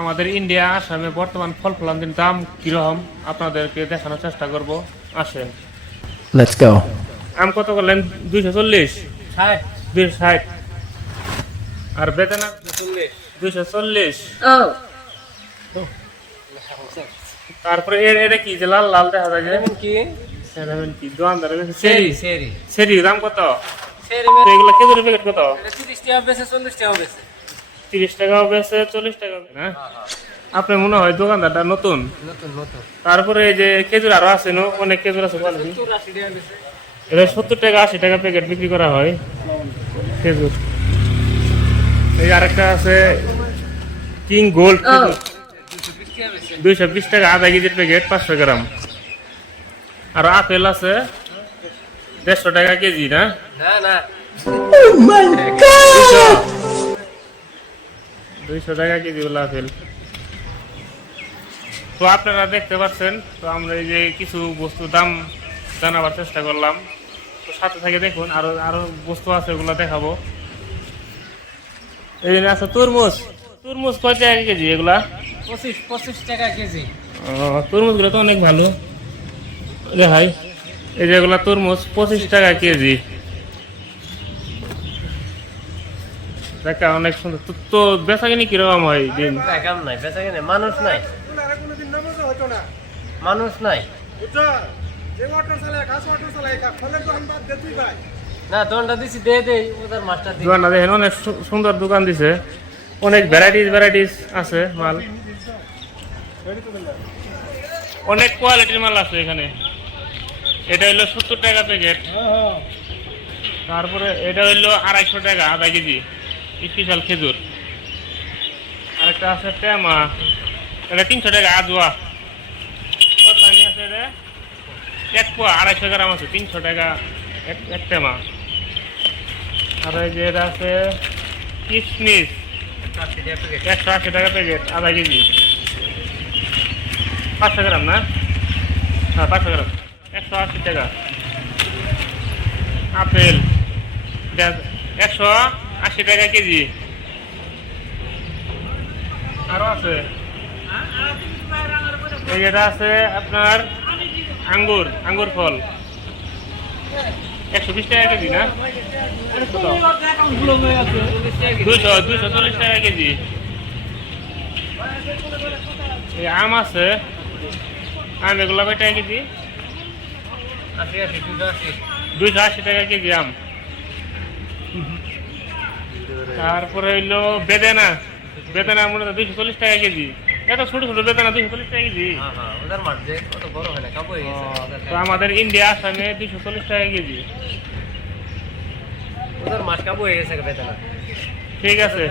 আমাদের ইন্ডিয়া আসামে বর্তমান ফল ফলান্তির দাম কিরকম আপনাদেরকে দেখানোর চেষ্টা করব। আসেন, Let's go. আম কত করলেন? 240, 260 আর বেদানা 240। তারপরে এটা কি যে লাল লাল দেখা যায় যে কি দোকানদার সেরি দাম কত? এগুলো কেজির প্যাকেট কত? 30 টাকা বেচে 40 টাকা না? আপনার মনে হয় দোকানদারটা নতুন। তারপরে এই যে খেজুর আরো আছে, অনেক খেজুর আছে, এটা 70 টাকা 80 টাকা প্যাকেট বিক্রি করা হয় খেজুর। এই আরেকটা আছে কিং গোল্ড খেজুর, 220 টাকা আধা কেজির প্যাকেট, 500 গ্রাম। আর আপেল আছে 150 টাকা কেজি না? 200 টাকা কেজি হলো আপেল। তো আপনারা দেখতে পাচ্ছেন, তো আমরা এই যে কিছু বস্তুর দাম জানাবার চেষ্টা করলাম, তো সাথে থেকে দেখুন আরো আরো বস্তু আছে, ওগুলো দেখাবো। এই যে আছে তরমুজ, তরমুজ কয় টাকা কেজি এগুলা? 25 টাকা কেজি। তরমুজ গুলো তো অনেক ভালো দেখাই। এই যে এগুলা তরমুজ 25 টাকা কেজি, দেখা অনেক সুন্দর। তো বেচা কিনি কিরকম হয় দিন? কাম নাই, বেচা কিনে মানুষ নাই, মানুষ নাই। না দোকানটা দিছি দে ওদের মাছটা দি। দোকানটা দেখেন অনেক সুন্দর দোকান দিছে, অনেক ভ্যারাইটিস আছে মাল, অনেক কোয়ালিটির মাল আছে এখানে। এটা হইলো 70 টাকা প্যাকেট। তারপরে এটা হইলো 250 টাকা আধা কেজি স্পেশাল খেজুর। আরেকটা আছে টেমা, এটা 300 টাকা আজওয়া। পানি আছে এটা 1 পোয়া 250 গ্রাম আছে, 300 টাকা এক টেমা। আর এই যে এটা আছে কিশমিশ, 180 টাকা প্যাকেট আধা কেজি, 500 গ্রাম না? হ্যাঁ 500 গ্রাম, 180 টাকা। আপেল 180 টাকা কেজি। আরো আছে এই যেটা আছে আপনার আঙ্গুর ফল 120 টাকা কেজি না? 240 টাকা কেজি। এই আম আছে, আম এগুলো কয় টাকা কেজি? 280 টাকা কেজি আম। তারপরে হইলো বেদানা মনে হয় 240 টাকা কেজি। এত ছোট ছোট বেদানা 240 টাকা কেজি। তো আমাদের ইন্ডিয়া আসামে 240 টাকা কেজি। ওদের মাছ কাবু হয়ে গেছে বেদানা। ঠিক আছে।